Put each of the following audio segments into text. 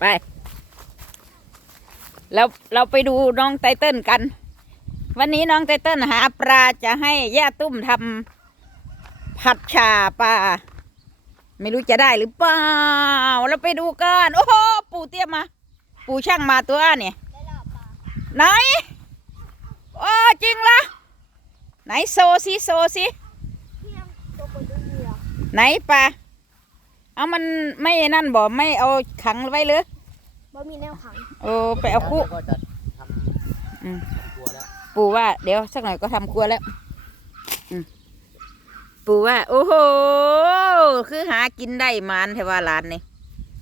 ไปแล้วเราไปดูน้องไตเติ้ลกัน วันนี้น้องไตเติ้ลหาปลาจะให้ย่าตุ้มทำผัดชาปลาไม่รู้จะได้หรือเปล่า เราไปดูกัน โอ้โห ปู่เตี้ยมา ปู่ช่างมาตัวเนี่ยได้หรอปลาไหน โอ้จริงละไหนโซซิโซซี่ไหนปลา เอามันไม่นั่นบ่ไม่เอาขังไว้เลยบ่มีแนวขังโอ้ไปเอาคู่ก็จะทอืมำตัวแล้วปู่ว่า เดี๋ยวสักหน่อยก็ทำครัวแล้วอืมปู่ว่า โอ้โหคือหากินได้มานเทว่าร้านนี่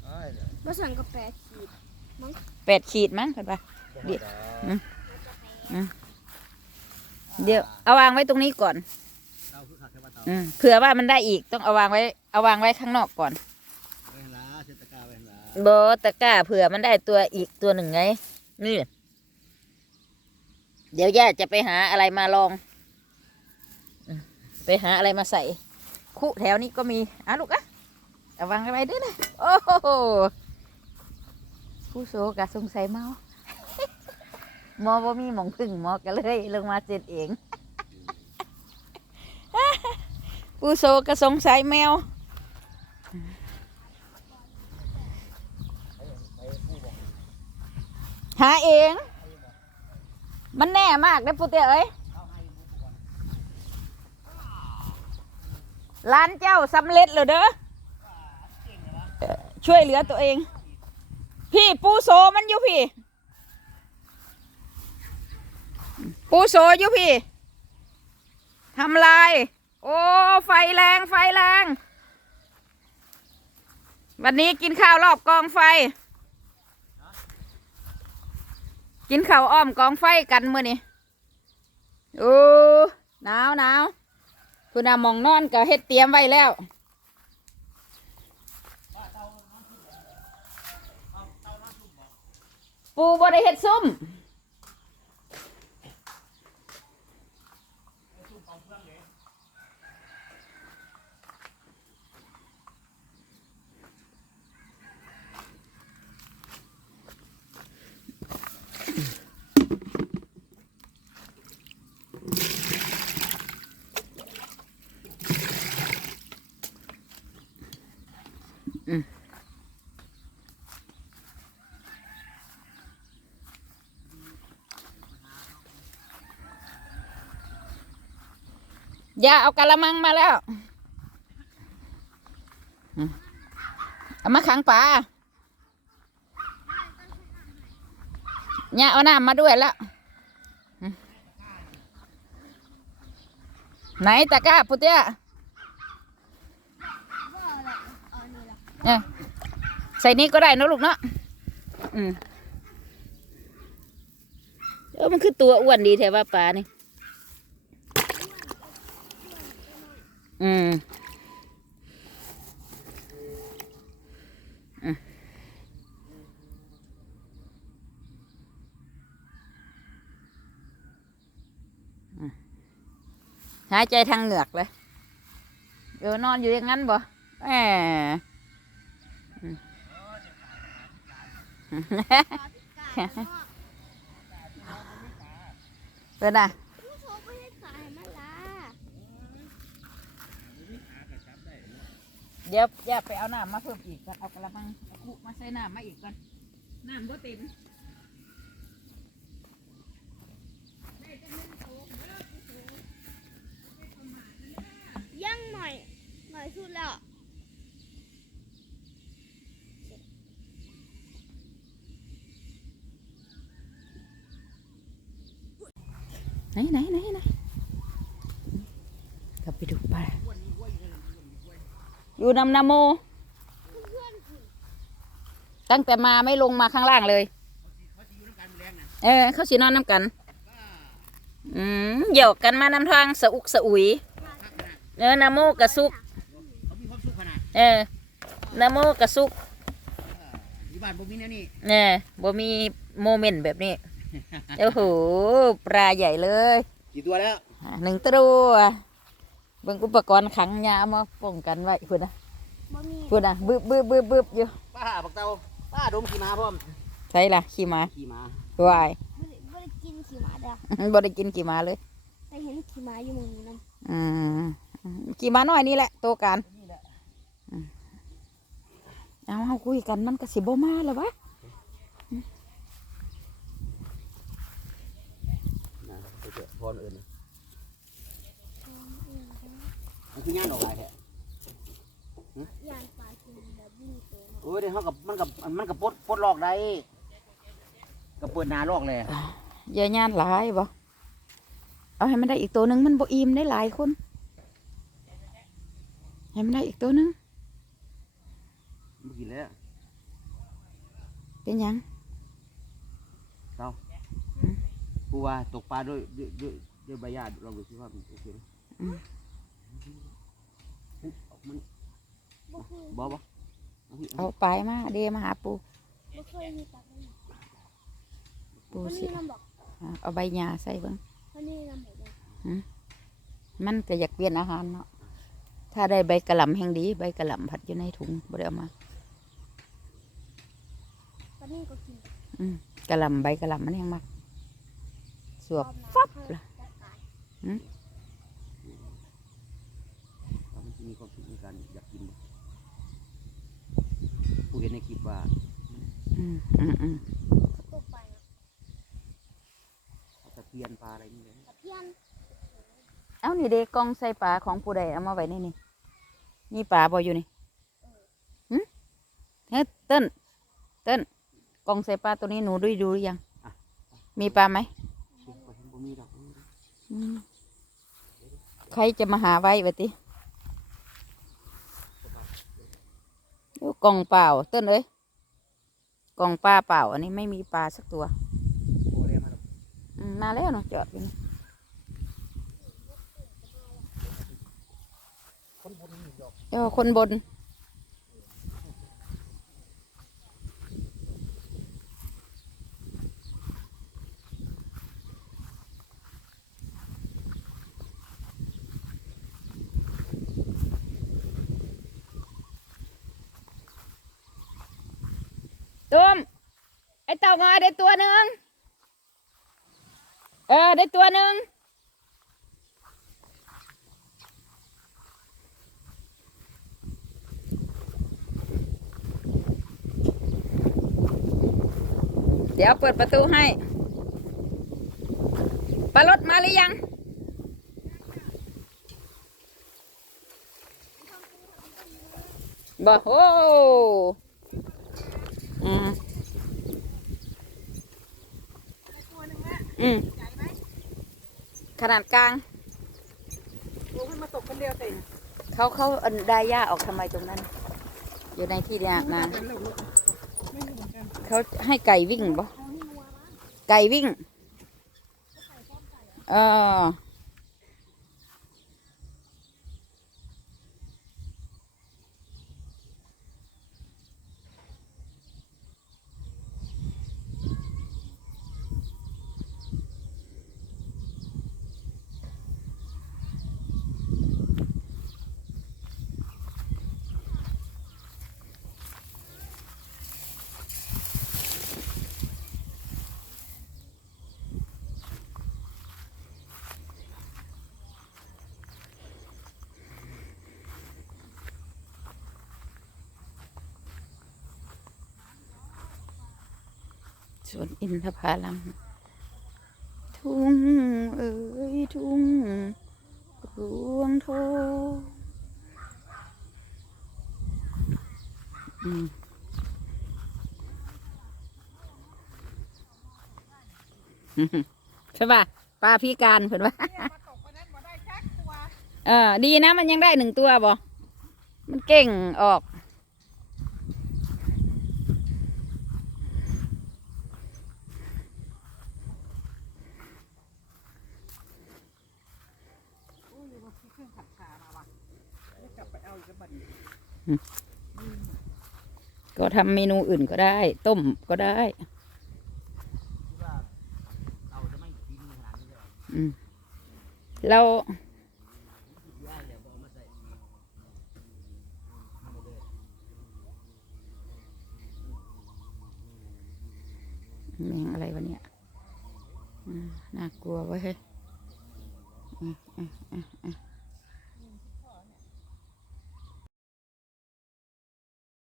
เอ้ยบ่สั่งกาแฟขีดแปดขีดมั้งเห็นปะ เดี๋ยว อืม เดี๋ยวเอาวางไว้ตรงนี้ก่อนเตาคื อขาดแค่ว่าเตาอืมเผื่อว่ามันได้อีกต้องเอาวางไว้ เอาวางไว้ข้างนอกก่อนไว้หลาเซตตะกร้าไว้หลาโบตะกร้าเผื่อมันได้ตัวอีกตัวหนึ่งไง นี่ เดี๋ยวย่าจะไปหาอะไรมาลองอืมไปหาอะไรมาใส่ คุแถวนี้ก็มีอะลูกอะเอาวางไว้ด้วยนะโอ้โหผู้โซกะสงสัยเมาหมอบ่มีหมองพึ่งหมอก็เลย ลงมาเจ็ดเอง ผู้โซก็สงสัยแมวหาเอง มันแน่มากเลยปุเตเอ้ยร้านเจ้าสำเร็จเลยเด้อเอ่อช่วยเหลือตัวเอง พี่ปูโซมันอยู่พี่ ปูโซอยู่พี่ทำลาย โอ้ ไฟแรงไฟแรง วันนี้กินข้าวรอบกองไฟ กินข้าวอ้อมกองไฟกันมื่อนี้โอ้หนาวหนาวคุณนามองนอนก็เฮ็ดเตรียมไว้แล้วปูบ่ได้เฮ็ดซุ่ม อย่าเอากะละมังมาแล้ว เอามาขังปลาเนี่ยเอาน้ำมาด้วยแล้วไหนตะก้าปุตเตี้ยว่าอะไรเอานี่ละเนี่ยใส่นี้ก็ได้นะลูกเนาะอืมเออมันคือตัวอ้วนดีแท้ว่าปลานี่ อืมอืมอืม หายใจทางเหงือกเลยเออนอนอยู่อย่างนั้นบ่แหมอืมกาดเป็นอะเดี๋ยวอย่าไปเอาน้ำมาเพิ่มอีกก่อนเอากระมังคุมาใส่น้ำมาอีกก่อนน้ำก็เต็ม ยังหน่อย หน่อยสุดแล้ว ไหนไหนไหนไหนกลับไปดูปลาอยู่นำนาโม ตั้งแต่มาไม่ลงมาข้างล่างเลย เออ เขาสีนอนน้ำกัน อืมเหยอกกันมานำทางสะอุกสะอุยเออนาโมกระซุกเขามีความสุขขนาดเออนาโมกระซุกอยู่บ้านบ่มีแนวนี้เนี่ยบ่มีโมเมนต์แบบนี้ โอ้โหปลาใหญ่เลยกี่ตัวแล้วอ่าหนึ่งตัวเบิ่งอุปกรณ์ขังยามาป้องกันไว้พุ่นนะบ่มีพุ่นนะบึบบึบบึบบึบอยู่ป้าบักเตาป้าดมขี่ม้าพร้อมใช่ล่ะขี่ม้าขี่ม้าวายไม่ได้ไม่ได้กินขี่ม้าเด้อบ่ได้กินขี่ม้าเลยแต่เห็นขี่ม้าอยู่หมึงนั้นอืมขี่ม้าน้อยนี่แหละโตกันนี่แหละเอาเอาคุยกันมันก็สิบ่มาแล้ววะนะไปเจอพ รอื่นนะมันคือย่างดอกลายแท้ยานปลากินแบบวิ่งตัวเนาะโอ้ยเดี๋ยวเขากับมันกับมันกับปลดปลดลอกได้กับเปิดหนาลอกเลยอย่าย่านหลายบ่เอาให้มันได้อีกตัวหนึงมันบ่อิ่มได้หลายคนให้มันได้อีกตัวหนึงเมื่อกี้แล้วเป็นหยัง กูว่าตกปลาด้วยด้วยด้วยด้วยใบหญ้าลองดูสิว่ามันโอเคไหมมันบ่เคยบอบ่เอาพี่เอาปลายมาเดมาหาปูบ่เคยมีปลาเลยปูวันสินี้น้ำบอกเอาใบหญ้าใส่เบิ่งวันนี้น้ำบอกเลยมันก็อยากเปลี่ยนอาหารเนาะถ้าได้ใบกระหล่ำแห่งดีใบกระหล่ำผัดอยู่ในถุงบ่ได้เอามาวันนี้ก็กินอืมกระหล่ำใบกระหล่ำมันแห้งมาก สวบฟับเลยจัดการว่ามันจะมีความสุขในการอยากกินบ่ผู้เห็นในคลิปว่าอืมอืมอืมตกไปนะตะเพียนปลาอะไรนี่เลยตะเพียนเอานี่เด็กกล่องใส่ปลาของผู้ใดเอามาไว้ในนี่มีปลาบ่อยู่นี่หึเฮ้ยเต้นเต้นกล่องใส่ปลาตัวนี้หนูดูดูหรือยัง มีปลาไหมเด็กไปเห็น บ่มีดอกอืมใครจะมาหาไว้บติโอ้กล่องเปล่าเต้นเอ้ยกล่องปลาเปล่า อันนี้ไม่มีปลาสักตัวโอ้ได้มาดอกอืมมาแล้วเนาะจอดอยู่นี่คนบนมีดอกเดี๋ยวคนบน ตุ้มไอเต่างอยได้ตัวหนึ่งเออได้ตัวหนึ่งเดี๋ยวเปิดประตูให้ปลารถมาหรือยัง บ่โอ้ อืมอืมขนาดกลางโอ้ให้มาตกคนเดียวเต็มเขาเขาอันได้ย่าออกทำไมตรงนั้น อยู่ในที่เนี่ยนะไม่รู้ไม่รู้เหมือนกันเขาให้ไก่วิ่งบ่ไก่วิ่ง เออ สวนอินทผลัมทุ่งเอ้ยทุ่งรวงทองอืมใช่ป่ะปลาพิการเพิ่นว่าเนี่ยมาตกวันนั้นบ่ได้ชักตัวเออ ดีนะมันยังได้หนึ่งตัวบ่ มันเก่งออก โอ้ยว่าที่เครื่องผัดชามาว่ะจะ ก็ทำเมนูอื่นก็ได้ ต้มก็ได้เราแมงอะไรวะเนี่ยน่ากลัวเว้ย